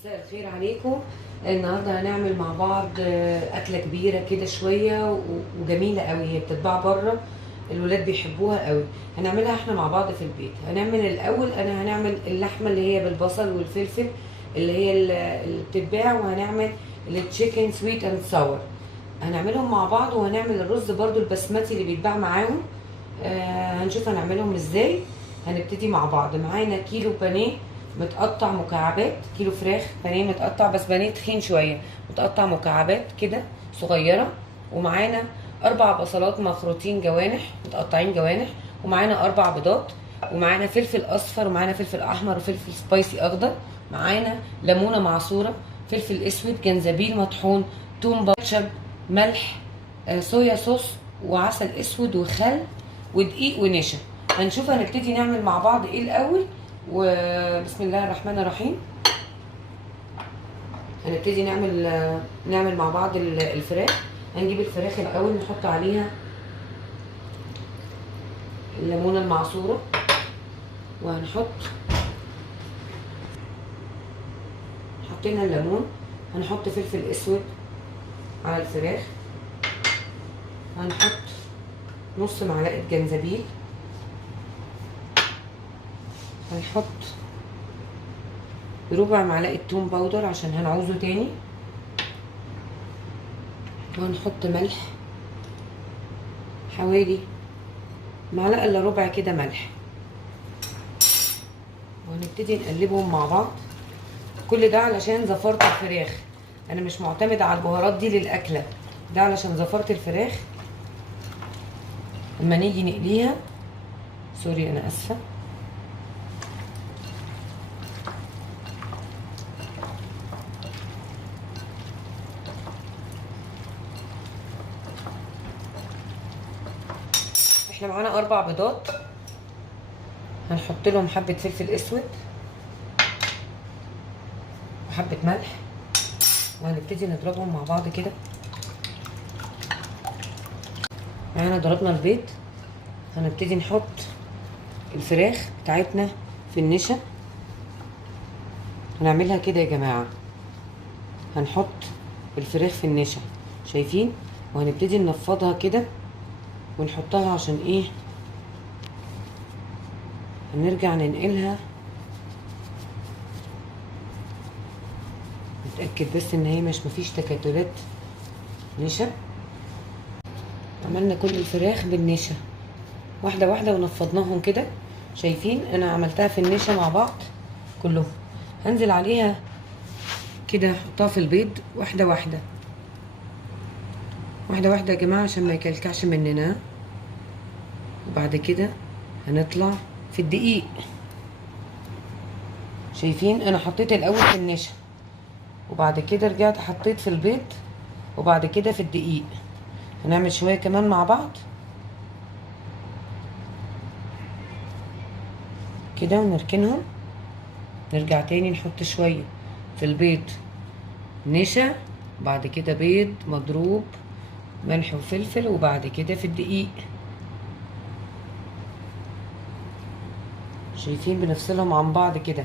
مساء الخير عليكم. النهارده هنعمل مع بعض اكله كبيره كده شويه وجميله قوي. هي بتتباع بره، الولاد بيحبوها قوي. هنعملها احنا مع بعض في البيت. هنعمل الاول، انا هنعمل اللحمه اللي هي بالبصل والفلفل اللي هي اللي بتتباع، وهنعمل التشيكن سويت اند ساور. هنعملهم مع بعض، وهنعمل الرز برضو البسمتي اللي بيتباع معاهم. هنشوف هنعملهم ازاي. هنبتدي مع بعض. معانا كيلو بانيه متقطع مكعبات، كيلو فراخ بانيه متقطع، بس بانيه تخين شويه، متقطع مكعبات كده صغيره. ومعانا 4 بصلات مخروطين جوانح، متقطعين جوانح. ومعانا 4 بيضات. ومعانا فلفل اصفر، ومعانا فلفل احمر، وفلفل سبايسي اخضر. معانا ليمونه معصوره، فلفل اسود، جنزبيل مطحون، توم باتشب، ملح، صويا صوص، وعسل اسود، وخل، ودقيق، ونشا. هنشوف هنبتدي نعمل مع بعض ايه الاول. وبسم الله الرحمن الرحيم. هنبتدي نعمل مع بعض الفراخ. هنجيب الفراخ الاول، نحط عليها الليمونه المعصوره، حطينا الليمون. هنحط فلفل اسود على الفراخ. هنحط نص معلقه جنزبيل. هنحط ربع معلقه توم باودر عشان هنعوزه تاني. وهنحط ملح، حوالي معلقه الا ربع كده ملح. وهنبتدي نقلبهم مع بعض. كل ده علشان زفرت الفراخ، انا مش معتمده على البهارات دي للاكله، ده علشان زفرت الفراخ لما نيجي نقليها. سوري انا اسفه. احنا معانا 4 بيضات. هنحط لهم حبه فلفل اسود وحبه ملح، وهنبتدي نضربهم مع بعض كده. معانا ضربنا البيض. هنبتدي نحط الفراخ بتاعتنا في النشا. هنعملها كده يا جماعه، هنحط الفراخ في النشا، شايفين؟ وهنبتدي ننفضها كده ونحطها. عشان ايه؟ هنرجع ننقلها. نتأكد بس ان هي مفيش تكتلات نشا. عملنا كل الفراخ بالنشا واحدة واحدة ونفضناهم كده، شايفين؟ انا عملتها في النشا مع بعض كلهم. هنزل عليها كده، احطها في البيض واحدة واحدة واحدة واحدة يا جماعة، عشان ما يكلكعش مننا. وبعد كده هنطلع في الدقيق. شايفين؟ انا حطيت الاول في النشا، وبعد كده رجعت حطيت في البيض، وبعد كده في الدقيق. هنعمل شوية كمان مع بعض كده ونركنهم. نرجع تاني نحط شوية في البيض نشا، بعد كده بيض مضروب، ملح وفلفل، وبعد كده في الدقيق. شايفين؟ بنفصلهم عن بعض كده.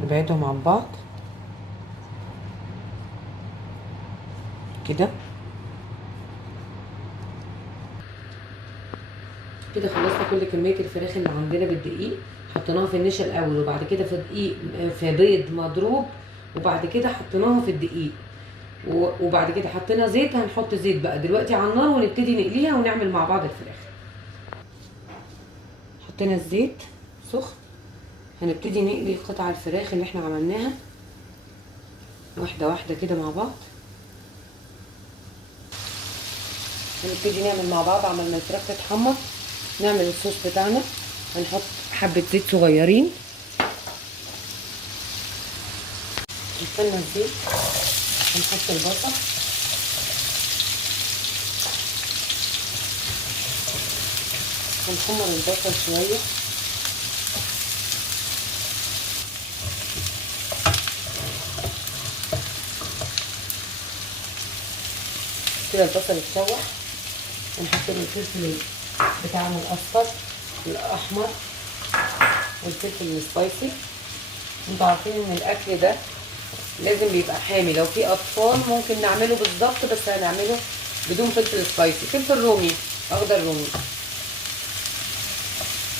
نبعدهم عن بعض كده. كده خلصنا كل كمية الفراخ اللي عندنا بالدقيق. حطيناها في النشا الاول، وبعد كده في دقيق، في بيض مضروب، وبعد كده حطيناها في الدقيق، وبعد كده حطينا زيت. هنحط زيت بقى دلوقتي على النار ونبتدي نقليها ونعمل مع بعض الفراخ. حطينا الزيت سخن. هنبتدي نقلي قطع الفراخ اللي احنا عملناها واحدة واحدة كده مع بعض. هنبتدي نعمل مع بعض. عمل ما الفراخ تتحمر نعمل الصوص بتاعنا. هنحط حبة زيت صغيرين. حطينا الزيت، هنحط البصل، هنحمر البصل شوية. كده البصل اتشوح. هنحط له الفلفل بتاعنا الاصفر الاحمر والفلفل السبايسي. انتوا عارفين ان الاكل ده لازم بيبقى حامي، لو في اطفال ممكن نعمله بالظبط، بس هنعمله بدون فلفل سبايسي. فلفل رومي، اخضر رومي.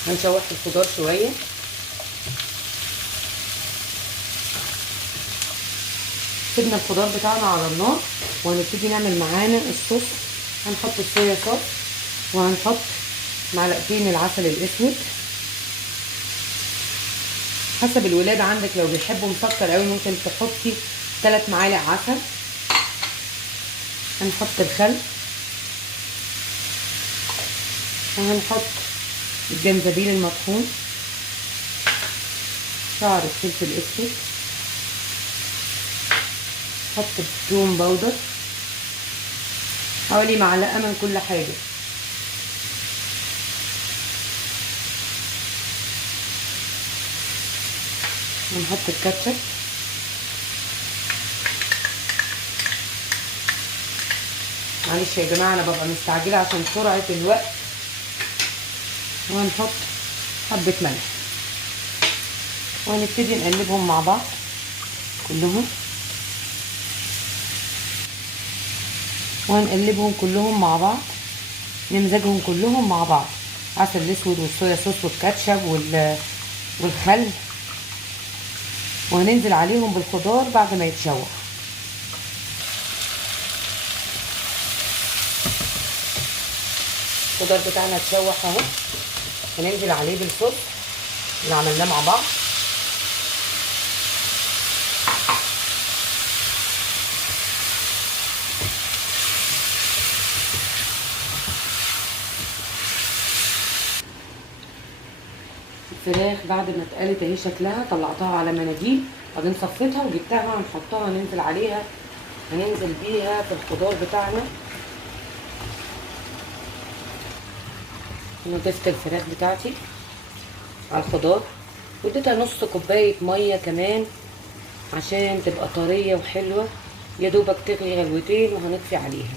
هنشوح الخضار شويه. سيبنا الخضار بتاعنا على النار وهنبتدي نعمل معانا الصوص. هنحط الصويا صوص وهنحط معلقتين العسل الاسود حسب الولاد عندك، لو بيحبوا مسكر قوي ممكن تحطي 3 معالق عسل. هنحط الخل وهنحط الجنزبيل المطحون، شعر الفلفل الاسود، نحط الثوم باودر حوالي معلقه من كل حاجه. ونحط الكاتشب، معلش يا جماعه انا ببقى مستعجله عشان سرعه الوقت. وهنحط حبه ملح وهنبتدي نقلبهم مع بعض كلهم، وهنقلبهم كلهم مع بعض، نمزجهم كلهم مع بعض، عسل الاسود والصويا صوص والكاتشب والخل، وهننزل عليهم بالخضار بعد ما يتشوح. الخضار بتاعنا اتشوح اهو، هننزل عليه بالصوص اللي عملناه مع بعض. الفراخ بعد ما اتقلت اهي شكلها، طلعتها على مناديل بعدين صفيتها وجبتها هنحطها، ننزل عليها، هننزل بيها في الخضار بتاعنا. انا ضفت الفراخ بتاعتي على الخضار واديتها نص كوبايه ميه كمان عشان تبقى طريه وحلوه، يا دوبك تغلي غلوتين وهنطفي عليها.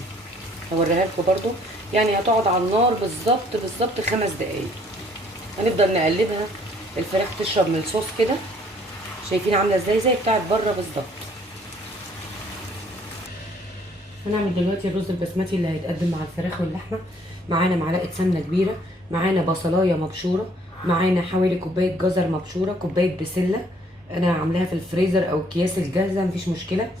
هوريها لكم برضو، يعني هتقعد على النار بالظبط 5 دقايق. هنفضل نقلبها، الفراخ تشرب من الصوص كده، شايفين عامله ازاي؟ زي بتاعت بره بالظبط. هنعمل دلوقتي الرز البسمتي اللي هيتقدم مع الفراخ واللحمه. معانا معلقه سمنه كبيره، معانا بصلايه مبشوره، معانا حوالي كوبايه جزر مبشوره، كوبايه بسله انا عاملاها في الفريزر او اكياس الجاهزه مفيش مشكله،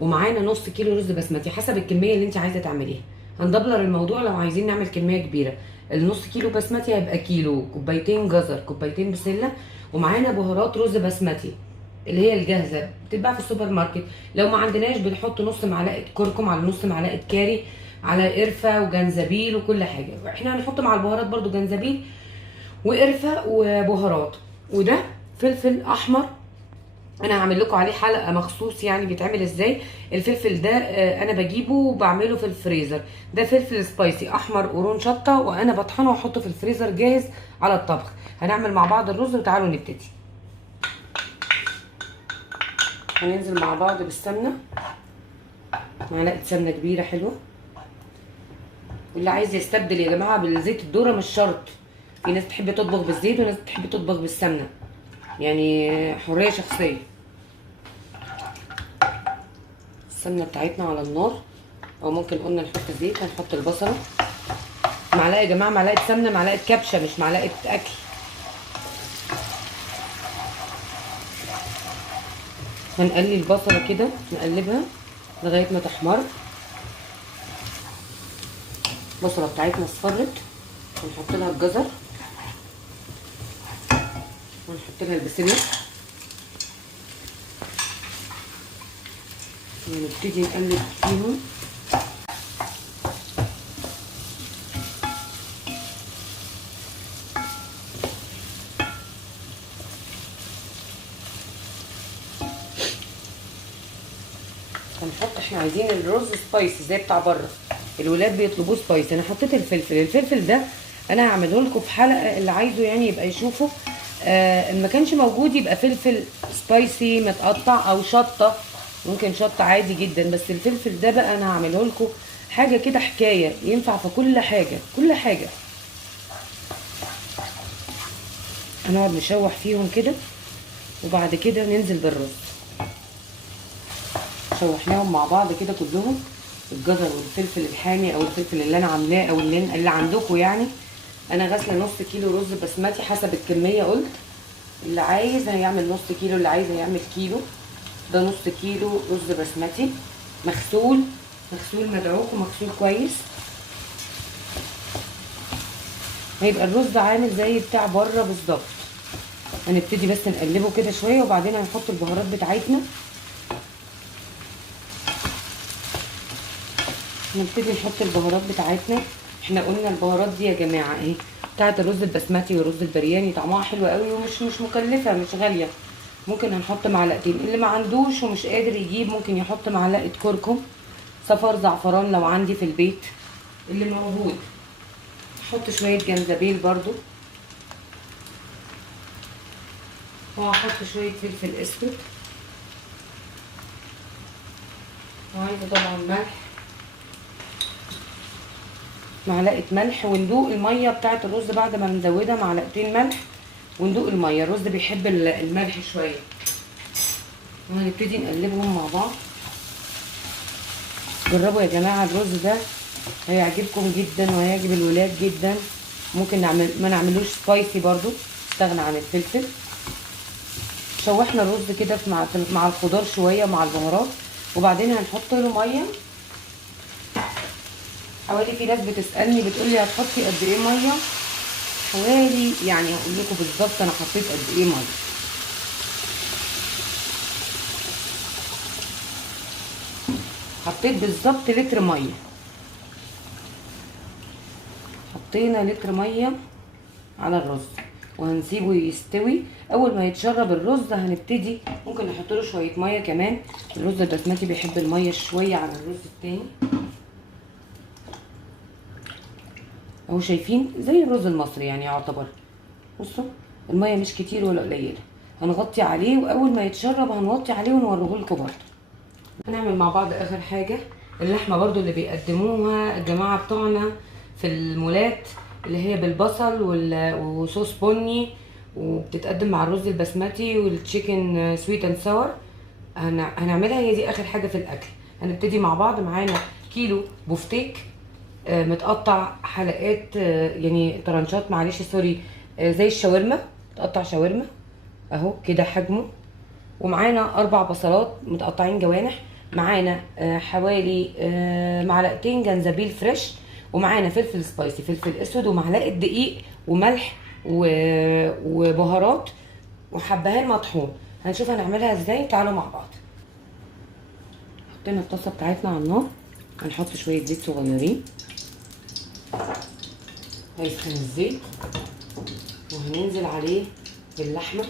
ومعانا نص كيلو رز بسمتي حسب الكميه اللي انت عايزه تعمليها. هندبلر الموضوع لو عايزين نعمل كميه كبيره، النص كيلو بسمتي هيبقى كيلو، كوبايتين جزر، كوبايتين بسله، ومعانا بهارات رز بسمتي اللي هي الجاهزه بتتباع في السوبر ماركت. لو ما عندناش بنحط نص معلقه كركم على نص معلقه كاري على قرفه وجنزبيل وكل حاجه. احنا هنحط مع البهارات برده جنزبيل وقرفه وبهارات. وده فلفل احمر انا هعمل لكم عليه حلقه مخصوص يعني بيتعمل ازاي. الفلفل ده انا بجيبه وبعمله في الفريزر، ده فلفل سبايسي احمر قرون شطه، وانا بطحنه واحطه في الفريزر جاهز على الطبخ. هنعمل مع بعض الرز وتعالوا نبتدي. هننزل مع بعض بالسمنه، معلقه سمنه كبيره حلوه. واللي عايز يستبدل يا جماعه بالزيت الذره مش شرط، في ناس تحب تطبخ بالزيت وناس تحب تطبخ بالسمنه، يعني حريه شخصيه. السمنه بتاعتنا على النار، او ممكن قلنا نحط زيت. هنحط البصله، معلقه يا جماعه، معلقه سمنه، معلقه كبشه مش معلقه اكل. هنقلي البصله كده نقلبها لغايه ما تحمر. البصله بتاعتنا اصفرت، هنحط لها الجزر ونحط لها البسله ونبتدي نقلب فيهم. هنحط، احنا عايزين الرز سبايسي زي بتاع بره، الولاد بيطلبوه سبايسي. انا حطيت الفلفل ده انا هعمله لكم في حلقه، اللي عايزه يعني يبقى يشوفه. ما كانش موجود يبقى فلفل سبايسي متقطع او شطه، ممكن شطه عادي جدا، بس الفلفل ده بقى انا هعمله لكم حاجه كده حكايه، ينفع في كل حاجه كل حاجه. هنقعد نشوح فيهم كده، وبعد كده ننزل بالرز. شوحناهم مع بعض كده كلهم، الجزر والفلفل الحامي او الفلفل اللي انا عاملاه او اللي عندكم يعني. انا غاسله نص كيلو رز بسمتي حسب الكميه قلت، اللي عايز هيعمل نص كيلو، اللي عايز هيعمل كيلو. ده نص كيلو رز بسمتي مغسول مدعوك ومغسول كويس. هيبقى الرز عامل زي بتاع بره بالظبط. هنبتدي بس نقلبه كده شويه، وبعدين هنحط البهارات بتاعتنا. نبتدي نحط البهارات بتاعتنا. احنا قلنا البهارات دي يا جماعه اهي بتاعه الرز البسمتي والرز البرياني، طعمها حلو قوي ومش مكلفه، مش غاليه. ممكن هنحط معلقتين، اللي ما عندوش ومش قادر يجيب ممكن يحط معلقه كركم، صفار زعفران لو عندي في البيت اللي موجود. احط شويه جنزبيل برضو، وهحط شويه فلفل اسود، وعايزه طبعا ملح، معلقه ملح. وندوق الميه بتاعه الرز بعد ما نزودها معلقتين ملح، وندوق الميه. الرز بيحب الملح شويه. وهنبتدي نقلبهم مع بعض. جربوا يا جماعه الرز ده هيعجبكم جدا وهيعجب الولاد جدا. ممكن ما نعملوش سبايسي برضو، استغنى عن الفلفل. شوحنا الرز كده مع الخضار شويه مع البهارات، وبعدين هنحط له ميه حوالي. في ناس بتسالني بتقولي هتحطي قد ايه ميه؟ حوالي يعني هقول لكم بالظبط انا حطيت قد ايه ميه. حطيت بالظبط لتر ميه. حطينا لتر ميه على الرز، وهنسيبه يستوي. اول ما يتشرب الرز هنبتدي ممكن نحط له شويه ميه كمان. الرز البسمتي بيحب الميه شويه عن الرز التاني. اهو شايفين زي الرز المصري يعني يعتبر. بصوا الميه مش كتير ولا قليله. هنغطي عليه، واول ما يتشرب هنوطي عليه ونوريه لكم برده. هنعمل مع بعض اخر حاجه اللحمه برده اللي بيقدموها الجماعه بتوعنا في المولات، اللي هي بالبصل وصوص بني، وبتتقدم مع الرز البسمتي والتشيكن سويت اند ساور. هنعملها هي دي اخر حاجه في الاكل. هنبتدي مع بعض. معانا كيلو بوفتيك متقطع حلقات، يعني طرنشات معلش سوري، زي الشاورما، متقطع شاورما اهو كده حجمه. ومعانا 4 بصلات متقطعين جوانح. معانا حوالي معلقتين جنزبيل فريش. ومعانا فلفل سبايسي، فلفل اسود، ومعلقه دقيق وملح وبهارات وحبهان مطحون. هنشوف هنعملها ازاي، تعالوا مع بعض. حطينا الطاسه بتاعتنا على النار. هنحط شويه زيت صغيرين. هيسخن الزيت وهننزل عليه باللحمه.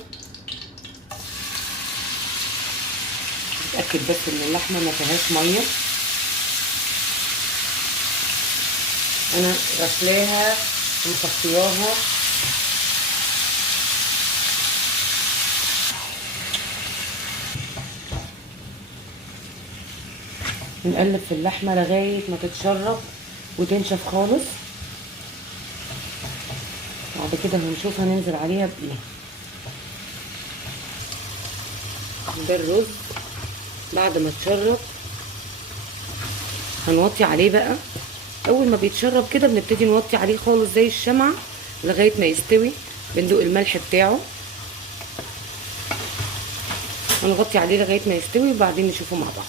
اتاكد بس ان اللحمه ما فيهاش ميه. انا غسلاها ومصفياها. نقلب في اللحمه لغايه ما تتشرب وتنشف خالص. بعد كده هنشوف هننزل عليها بايه. ده الرز بعد ما اتشرب هنوطي عليه بقى. اول ما بيتشرب كده بنبتدي نوطي عليه خالص زي الشمعة لغايه ما يستوي. بندوق الملح بتاعه. هنغطي عليه لغايه ما يستوي وبعدين نشوفه مع بعض.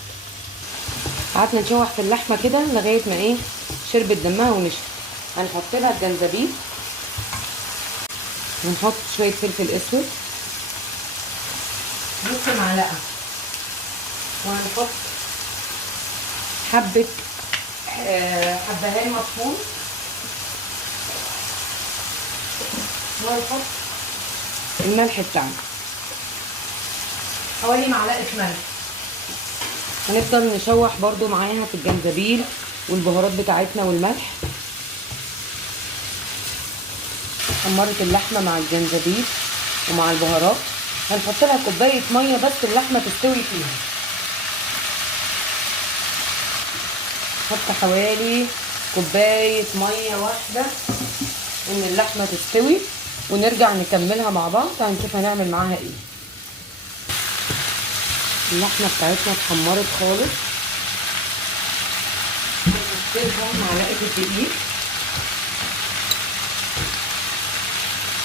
قعدنا نشوح في اللحمه كده لغايه ما ايه شربت دمها ونشفت. هنحط لها الجنزبيل، ونحط شويه فلفل اسود نص معلقه، وهنحط حبه حبهان مطحون، وهنحط الملح بتاعنا حوالي معلقه ملح. هنفضل نشوح برضو معاها في الجنزبيل والبهارات بتاعتنا والملح. حمرت اللحمه مع الجنزبيل ومع البهارات. هنحط لها كوبايه ميه بس اللحمه تستوي فيها. نحط حوالي كوبايه ميه واحده ان اللحمه تستوي، ونرجع نكملها مع بعض. هنشوف هنعمل معاها ايه. اللحمه بتاعتنا اتحمرت خالص. هنحط معلقه الدقيق،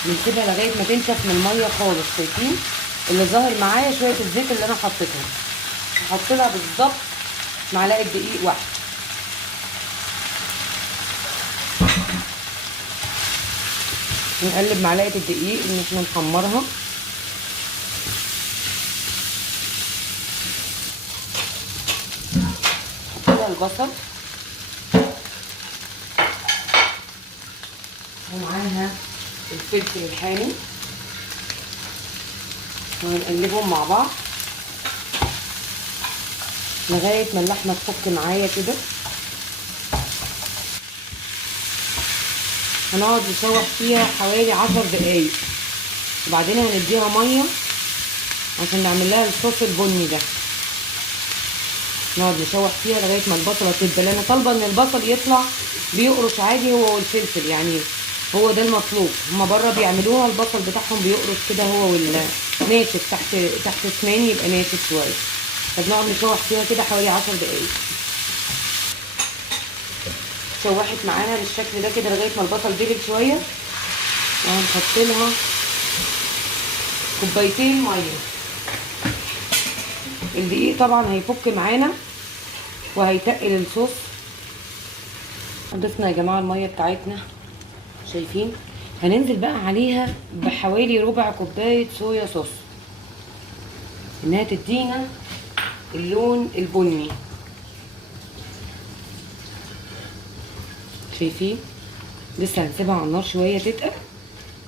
بنسيبها لغايه ما تنشف من الميه خالص. شايفين اللي ظاهر معايا شويه الزيت اللي انا حطيتها، هحط لها بالظبط معلقه دقيق واحده. نقلب معلقه الدقيق ان احنا نحمرها. نحط لها البصل ومعاها الفلفل الحامي ونقلبهم مع بعض لغايه ما اللحمه تفك معايا كده. هنقعد نشوح فيها حوالي 10 دقايق، وبعدين هنديها ميه عشان نعمل لها الصوص البني ده. نقعد نشوح فيها لغايه ما البصله تدبل. انا طالبه ان البصل يطلع بيقرش عادي هو والفلفل، يعني هو ده المطلوب. هما بره بيعملوها البصل بتاعهم بيقرش كده هو والناشف تحت اسناني يبقى ناشف شويه. فبنقعد نشوح فيها كده حوالي 10 دقايق. شوحت معانا بالشكل ده كده لغايه ما البصل دبل شويه. وهنحط لها كوبايتين ميه. الدقيق طبعا هيفك معانا وهيتقل الصوص. ضفنا يا جماعه الميه بتاعتنا، شايفين؟ هننزل بقى عليها بحوالي ربع كوبايه صويا صوص انها تدينا اللون البني. شايفين؟ لسه هنسيبها على النار شويه تتقل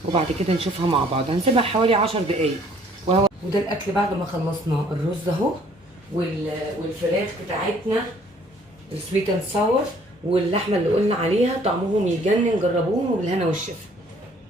وبعد كده نشوفها مع بعض. هنسيبها حوالي 10 دقايق. وده الاكل بعد ما خلصنا. الرز اهو والفراخ بتاعتنا السويت اند ساور واللحمه اللي قلنا عليها طعمهم يجنن. جربوهم وبالهنا والشفا.